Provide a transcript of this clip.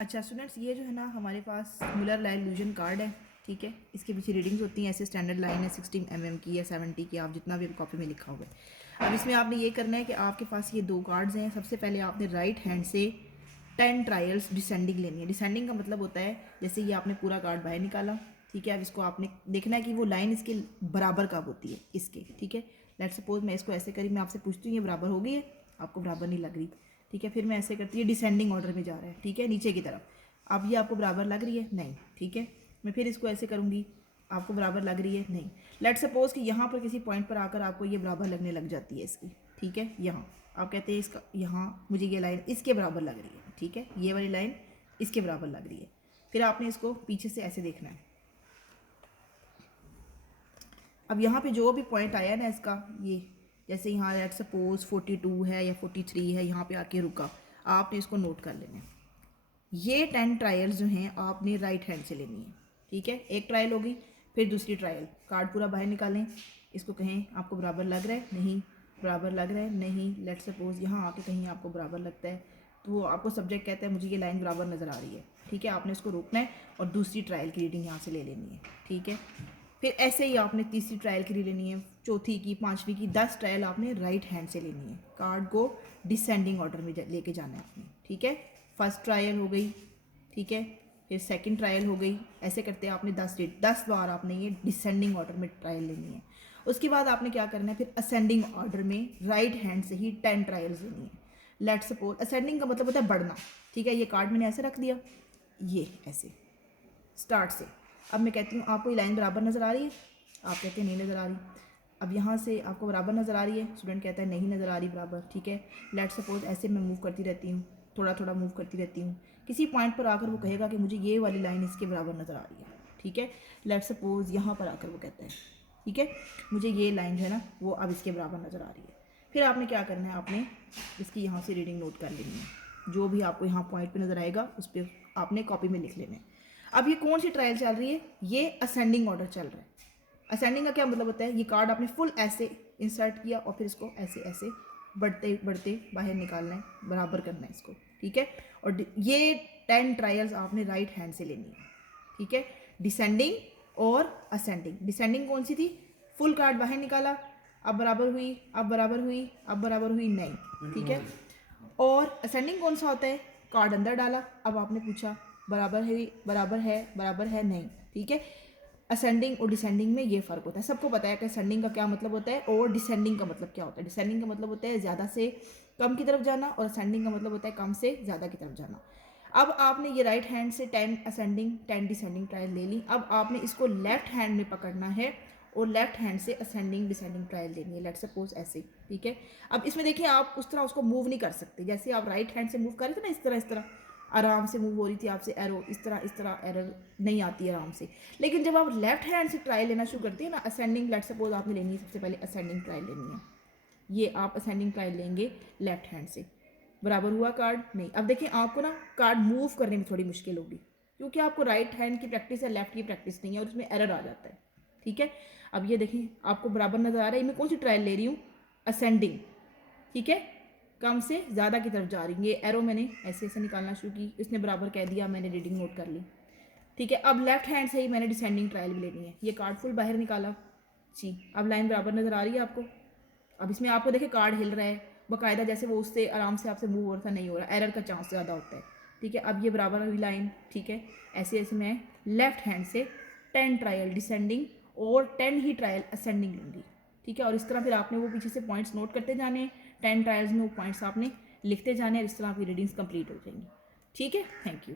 अच्छा स्टूडेंट्स, ये जो है ना हमारे पास मिलर लाइन इल्यूजन कार्ड है, ठीक है। इसके पीछे रीडिंग्स होती हैं, ऐसे स्टैंडर्ड लाइन है 16 mm की या 70 की, आप जितना भी कॉपी में लिखा हुआ है। अब इसमें आपने ये करना है कि आपके पास ये दो कार्ड्स हैं। सबसे पहले आपने राइट हैंड से 10 ट्रायल्स डिसेंडिंग लेनी है। डिसेंडिंग का मतलब होता है जैसे ये आपने पूरा कार्ड बाहर निकाला, ठीक है। अब इसको आपने देखना है कि वो लाइन इसके बराबर कब होती है इसके, ठीक है। लेट्स सपोज मैं इसको ऐसे करी, मैं आपसे पूछती हूँ ये बराबर हो गई है, आपको बराबर नहीं लग रही, ठीक है। फिर मैं ऐसे करती हूँ, डिसेंडिंग ऑर्डर में जा रहा है, ठीक है, नीचे की तरफ। अब ये आपको बराबर लग रही है, नहीं, ठीक है। मैं फिर इसको ऐसे करूँगी, आपको बराबर लग रही है, नहीं। लेट्स सपोज कि यहाँ पर किसी पॉइंट पर आकर आपको ये बराबर लगने लग जाती है इसकी, ठीक है। यहाँ आप कहते हैं इसका, यहाँ मुझे ये लाइन इसके बराबर लग रही है, ठीक है, ये वाली लाइन इसके बराबर लग रही है। फिर आपने इसको पीछे से ऐसे देखना है। अब यहाँ पे जो भी पॉइंट आया ना इसका, ये जैसे यहाँ लेट सपोज 42 है या 43 है, यहाँ पे आके रुका, आपने इसको नोट कर लेना है। ये 10 ट्रायल्स जो हैं आपने राइट हैंड से लेनी है, ठीक है। एक ट्रायल होगी, फिर दूसरी ट्रायल, कार्ड पूरा बाहर निकालें, इसको कहें आपको बराबर लग रहा है, नहीं, बराबर लग रहा है, नहीं। लेट सपोज यहाँ आके कहीं आपको बराबर लगता है, तो वो आपको सब्जेक्ट कहता है मुझे ये लाइन बराबर नज़र आ रही है, ठीक है। आपने इसको रोकना है और दूसरी ट्रायल की रीडिंग यहाँ से ले लेनी है, ठीक है। फिर ऐसे ही आपने तीसरी ट्रायल की लेनी है, चौथी की, पाँचवीं की, 10 ट्रायल आपने राइट हैंड से लेनी है। कार्ड को डिसेंडिंग ऑर्डर में लेके जाना है आपने, ठीक है। फर्स्ट ट्रायल हो गई, ठीक है, फिर सेकंड ट्रायल हो गई, ऐसे करते हैं आपने 10 बार आपने ये डिसेंडिंग ऑर्डर में ट्रायल लेनी है। उसके बाद आपने क्या करना है, फिर असेंडिंग ऑर्डर में राइट हैंड से ही 10 ट्रायल्स लेनी है। लेट सपोज असेंडिंग का मतलब होता है बढ़ना, ठीक है। ये कार्ड मैंने ऐसे रख दिया, ये ऐसे स्टार्ट से। अब मैं कहती हूँ आपको ये लाइन बराबर नज़र आ रही है, आप कहते हैं नहीं नज़र आ रही। अब यहाँ से आपको बराबर नज़र आ रही है, स्टूडेंट कहता है नहीं नज़र आ रही बराबर, ठीक है। लेट सपोज ऐसे मैं मूव करती रहती हूँ, थोड़ा थोड़ा मूव करती रहती हूँ, किसी पॉइंट पर आकर वो कहेगा कि मुझे ये वाली लाइन इसके बराबर नज़र आ रही है, ठीक है। लेट सपोज यहाँ पर आकर वो कहता है, ठीक है, मुझे ये लाइन जो है ना वो अब इसके बराबर नज़र आ रही है। फिर आपने क्या करना है, आपने इसकी यहाँ से रीडिंग नोट कर लेनी है। जो भी आपको यहाँ पॉइंट पर नज़र आएगा उस पर आपने कॉपी में लिख लेना है। अब ये कौन सी ट्रायल चल रही है, ये असेंडिंग ऑर्डर चल रहा है। असेंडिंग का क्या मतलब होता है, ये कार्ड आपने फुल ऐसे इंसर्ट किया और फिर इसको ऐसे ऐसे बढ़ते बढ़ते बाहर निकालना है, बराबर करना है इसको, ठीक है। और ये 10 ट्रायल्स आपने राइट हैंड से लेनी है, ठीक है। डिसेंडिंग और असेंडिंग। डिसेंडिंग कौन सी थी, फुल कार्ड बाहर निकाला, अब बराबर हुई, अब बराबर हुई, अब बराबर हुई, नहीं, ठीक है। और असेंडिंग कौन सा होता है, कार्ड अंदर डाला, अब आपने पूछा बराबर है, बराबर है, बराबर है, नहीं, ठीक है। असेंडिंग और डिसेंडिंग में ये फ़र्क होता है, सबको पता है कि असेंडिंग का क्या मतलब होता है और डिसेंडिंग का मतलब क्या होता है। डिसेंडिंग का मतलब होता है ज़्यादा से कम की तरफ जाना और असेंडिंग का मतलब होता है कम से ज़्यादा की तरफ जाना। अब आपने ये राइट हैंड से 10 असेंडिंग 10 डिसेंडिंग ट्रायल ले ली। अब आपने इसको लेफ्ट हैंड में पकड़ना है और लेफ्ट हैंड से असेंडिंग डिसेंडिंग ट्रायल लेनी है। लेट सपोज ऐसे, ठीक है। अब इसमें देखिए आप उस तरह उसको मूव नहीं कर सकते, जैसे आप राइट हैंड से मूव कर रहे थे ना, इस तरह आराम से मूव हो रही थी आपसे एरो, इस तरह एरर नहीं आती है आराम से। लेकिन जब आप लेफ्ट हैंड से ट्रायल लेना शुरू करते हैं ना, असेंडिंग, लेट सपोज आपने लेनी है, सबसे पहले असेंडिंग ट्रायल लेनी है, ये आप असेंडिंग ट्रायल लेंगे लेफ्ट हैंड से। बराबर हुआ कार्ड, नहीं। अब देखिए आपको ना कार्ड मूव करने में थोड़ी मुश्किल होगी, क्योंकि आपको राइट हैंड की प्रैक्टिस है, लेफ्ट की प्रैक्टिस नहीं है, और उसमें एरर आ जाता है, ठीक है। अब ये देखिए आपको बराबर नज़र आ रहा है, मैं कौन सी ट्रायल ले रही हूँ, असेंडिंग, ठीक है, कम से ज़्यादा की तरफ जा रही है। ये एरो मैंने ऐसे ऐसे निकालना शुरू की, इसने बराबर कह दिया, मैंने रीडिंग नोट कर ली, ठीक है। अब लेफ्ट हैंड से ही मैंने डिसेंडिंग ट्रायल भी लेनी है, ये कार्ड फुल बाहर निकाला जी, अब लाइन बराबर नज़र आ रही है आपको। अब इसमें आपको देखिए कार्ड हिल रहा है बाकायदा, जैसे वो उससे आराम से आपसे मूव हो रहा था, नहीं हो रहा, एरर का चांस ज़्यादा होता है, ठीक है। अब ये बराबर हुई लाइन, ठीक है। ऐसे ऐसे मैं लेफ्ट हैंड से 10 ट्रायल डिसेंडिंग और 10 ही ट्रायल असेंडिंग लूँगी, ठीक है। और इस तरह फिर आपने वो पीछे से पॉइंट्स नोट करते जाने हैं, 10 ट्रायल्स में वो पॉइंट्स आपने लिखते जाने हैं, इस तरह आपकी रीडिंग्स कंप्लीट हो जाएंगी, ठीक है। Thank you.